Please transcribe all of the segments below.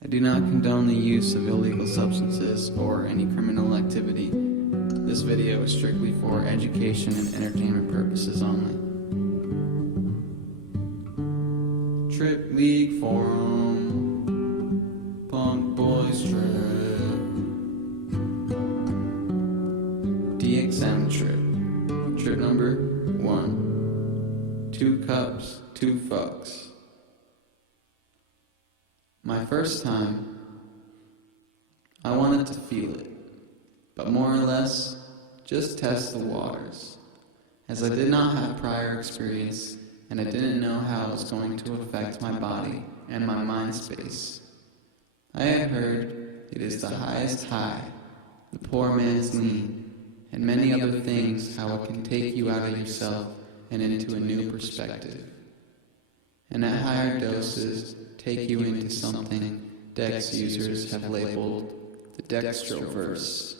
I do not condone the use of illegal substances or any criminal activity. This video is strictly for education and entertainment purposes only. Trip League Forum, Punk Boys Trip, DXM Trip, trip number 1, 2 cups, 2 fucks. My first time, I wanted to feel it, but more or less, just test the waters, as I did not have prior experience and I didn't know how it was going to affect my body and my mind space. I had heard it is the highest high, the poor man's need, and many other things how it can take you out of yourself and into a new perspective. And at higher doses, take you into something Dex users have labeled the Dextroverse.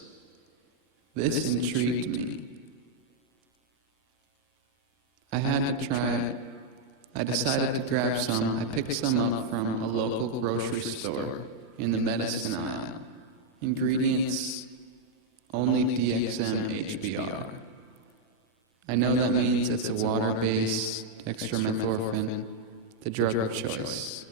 This intrigued me. I had to try it. I decided to grab some. I picked some up from a local grocery store in the medicine aisle. Ingredients, only DXM HBr. I know that means it's a water-based dextromethorphan, the drug of choice.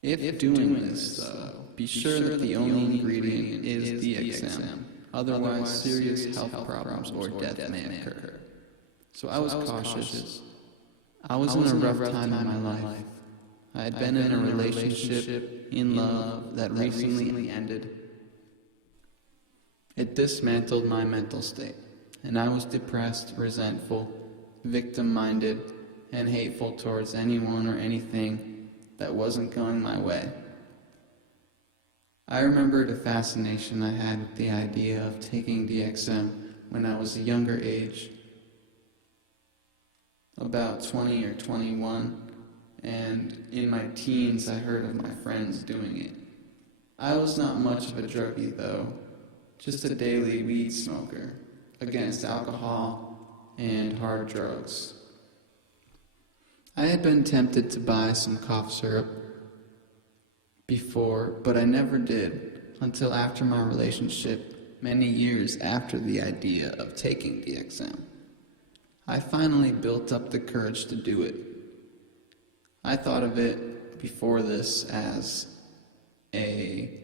If doing this, though, be sure that the only ingredient is DXM, otherwise serious health problems or death may occur. So I was cautious. I was in a rough time in my life. I had been in a relationship, in love, that recently ended. It dismantled my mental state, and I was depressed, resentful, victim-minded, and hateful towards anyone or anything that wasn't going my way. I remembered a fascination I had with the idea of taking DXM when I was a younger age, about 20 or 21, and in my teens I heard of my friends doing it. I was not much of a druggie though, just a daily weed smoker, against alcohol and hard drugs. I had been tempted to buy some cough syrup before, but I never did until after my relationship, many years after the idea of taking DXM. I finally built up the courage to do it. I thought of it before this as a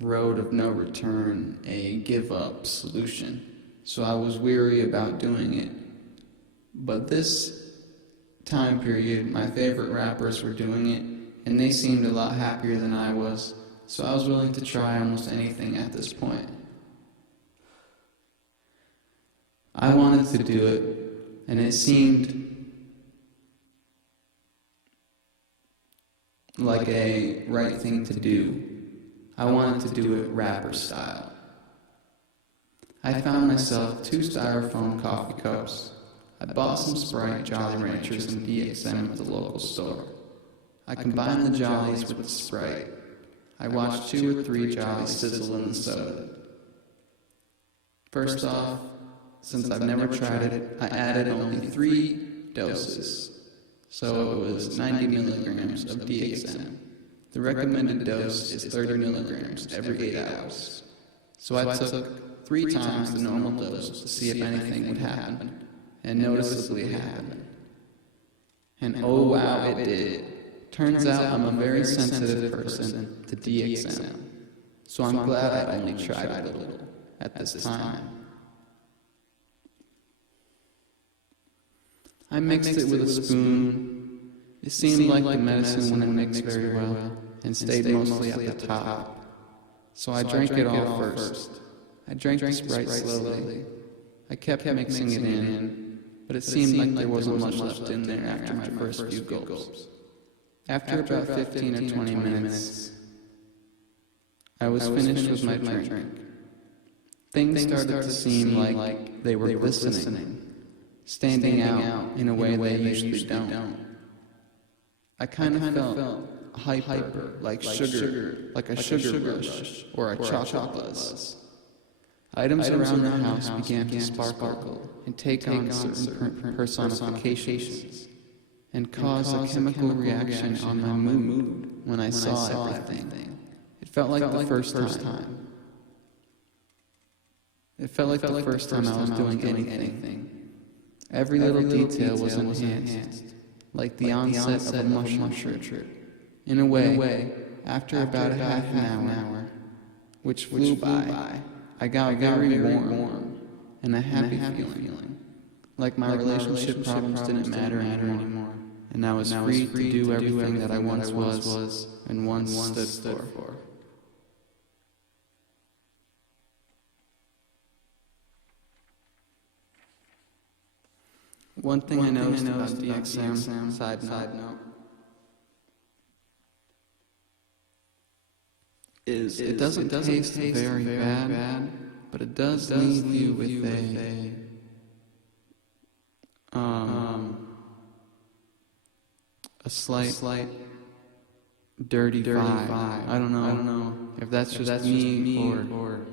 road of no return, a give-up solution, so I was weary about doing it. But this time period, my favorite rappers were doing it, and they seemed a lot happier than I was, so I was willing to try almost anything at this point. I wanted to do it, and it seemed like a right thing to do. I wanted to do it rapper style. I found myself 2 styrofoam coffee cups. I bought some Sprite, Jolly Ranchers, and DXM at the local store. I combined the Jollies with the Sprite. I watched 2 or 3 Jollies sizzle in the soda. First off, since I've never tried it, I added only 3 doses. So it was 90 milligrams of DXM. The recommended dose is 30 milligrams every 8 hours. So I took 3 times the normal dose to see if anything would happen. And noticeably happened. And oh wow, it did. Turns out I'm a very sensitive person to DXM. So I'm glad I only tried it a little at this time. I mixed it with a spoon. It seemed like the medicine wouldn't mix very well and stayed mostly at the top. So I drank it all first. I drank the Sprite slowly. I kept mixing it in, but it seemed like there wasn't much left in there after my first few gulps. After about 15 or 20 minutes, I was finished with my drink. Things started to seem like they were glistening, standing out in a way they usually don't. I kind of felt hyper, like sugar, like a sugar rush or a chocolate buzz. Items around the house began to sparkle and take on certain personifications and cause a chemical reaction on my mood. when I saw everything. It felt like the first time. It felt like the first time I was doing anything. Every little detail was enhanced, like the onset of a mushroom trip. In a way, after about a half an hour, which flew by, I got very warm and a happy feeling, like my relationship problems didn't matter anymore, and I was free to do everything that I once was and once stood for. One thing I noticed about DXM, side note, is it doesn't taste very bad, but it does leave you with a slight dirty vibe. I don't know if that's just me or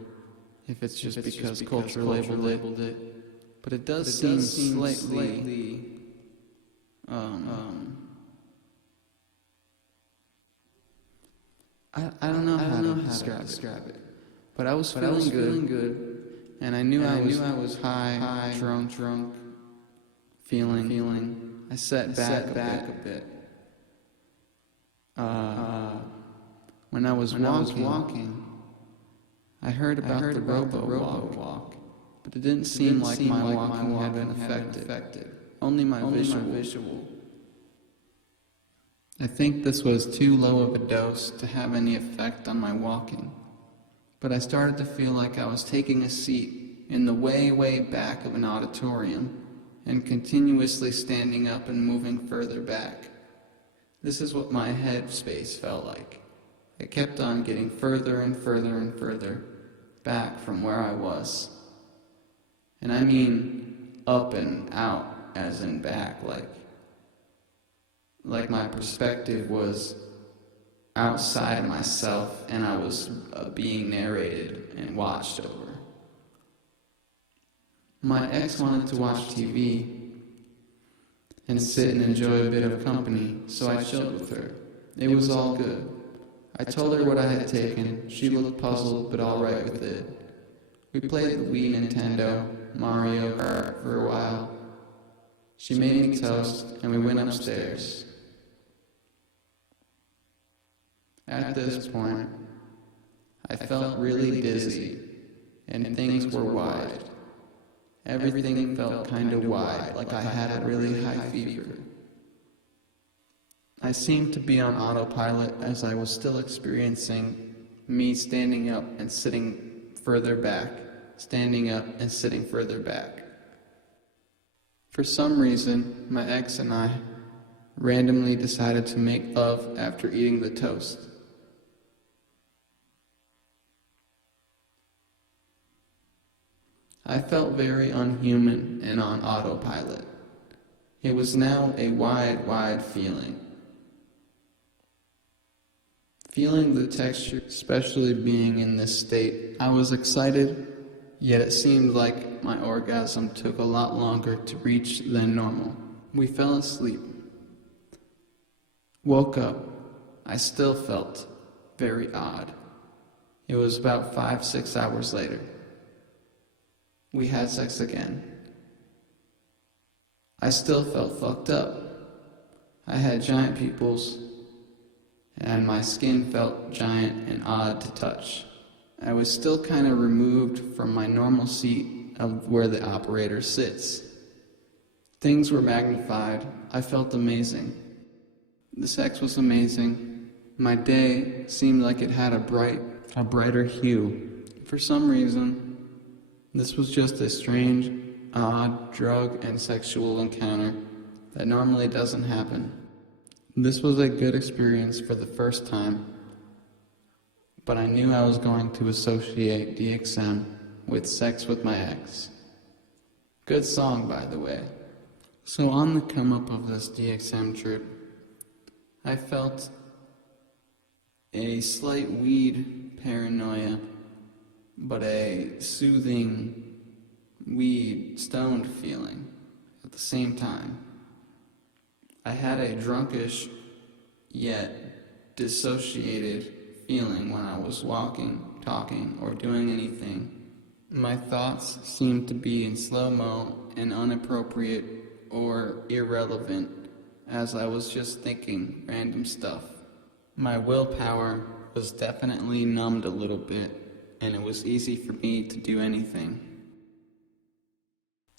if it's just because culture labeled it. But it does seem slightly I don't know how to describe it. But I was feeling good, and I knew I was high, drunk, feeling. I sat back a bit. When I was walking, I heard about the Robo Walk. But it didn't seem like my walking had been affected. Only my visual. I think this was too low of a dose to have any effect on my walking. But I started to feel like I was taking a seat in the way back of an auditorium and continuously standing up and moving further back. This is what my head space felt like. It kept on getting further and further back from where I was. And I mean up and out, as in back, like my perspective was outside myself and I was being narrated and watched over. My ex wanted to watch TV and sit and enjoy a bit of company, so I chilled with her. It was all good. I told her what I had taken. She looked puzzled, but all right with it. We played the Wii, Nintendo, Mario Kart for a while. She made me toast, and we went upstairs. At this point, I felt really dizzy, and things were wide. Everything felt kind of wide, like I had a really high fever. I seemed to be on autopilot as I was still experiencing me standing up and sitting further back, standing up and sitting further back. For some reason, my ex and I randomly decided to make love after eating the toast. I felt very unhuman and on autopilot. It was now a wide feeling. Feeling the texture, especially being in this state, I was excited, yet it seemed like my orgasm took a lot longer to reach than normal. We fell asleep. Woke up. I still felt very odd. It was about 5-6 hours later. We had sex again. I still felt fucked up. I had giant pupils, and my skin felt giant and odd to touch. I was still kind of removed from my normal seat of where the operator sits. Things were magnified. I felt amazing. The sex was amazing. My day seemed like it had a brighter hue. For some reason, this was just a strange, odd drug and sexual encounter that normally doesn't happen. This was a good experience for the first time, but I knew I was going to associate DXM with sex with my ex. Good song, by the way. So on the come up of this DXM trip, I felt a slight weed paranoia, but a soothing weed stoned feeling at the same time. I had a drunkish yet dissociated feeling when I was walking, talking, or doing anything. My thoughts seemed to be in slow-mo and inappropriate or irrelevant, as I was just thinking random stuff. My willpower was definitely numbed a little bit, and it was easy for me to do anything.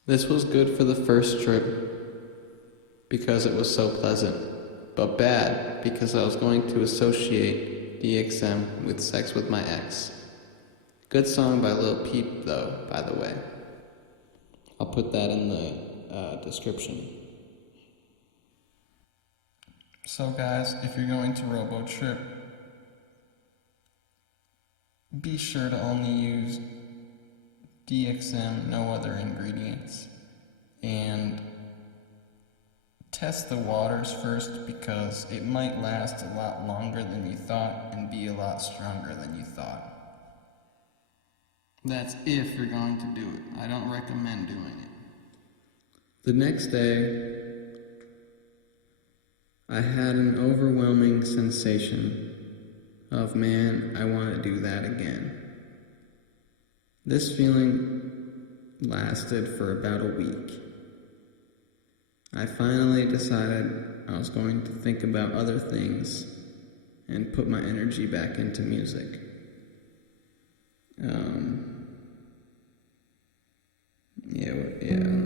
This was good for the first trip because it was so pleasant, but bad because I was going to associate DXM with sex with my ex. Good song by Lil Peep though, by the way. I'll put that in the description. So guys, if you're going to RoboTrip, be sure to only use DXM, no other ingredients, and test the waters first because it might last a lot longer than you thought and be a lot stronger than you thought. That's if you're going to do it. I don't recommend doing it. The next day, I had an overwhelming sensation of, man, I want to do that again. This feeling lasted for about a week. I finally decided I was going to think about other things and put my energy back into music. Yeah.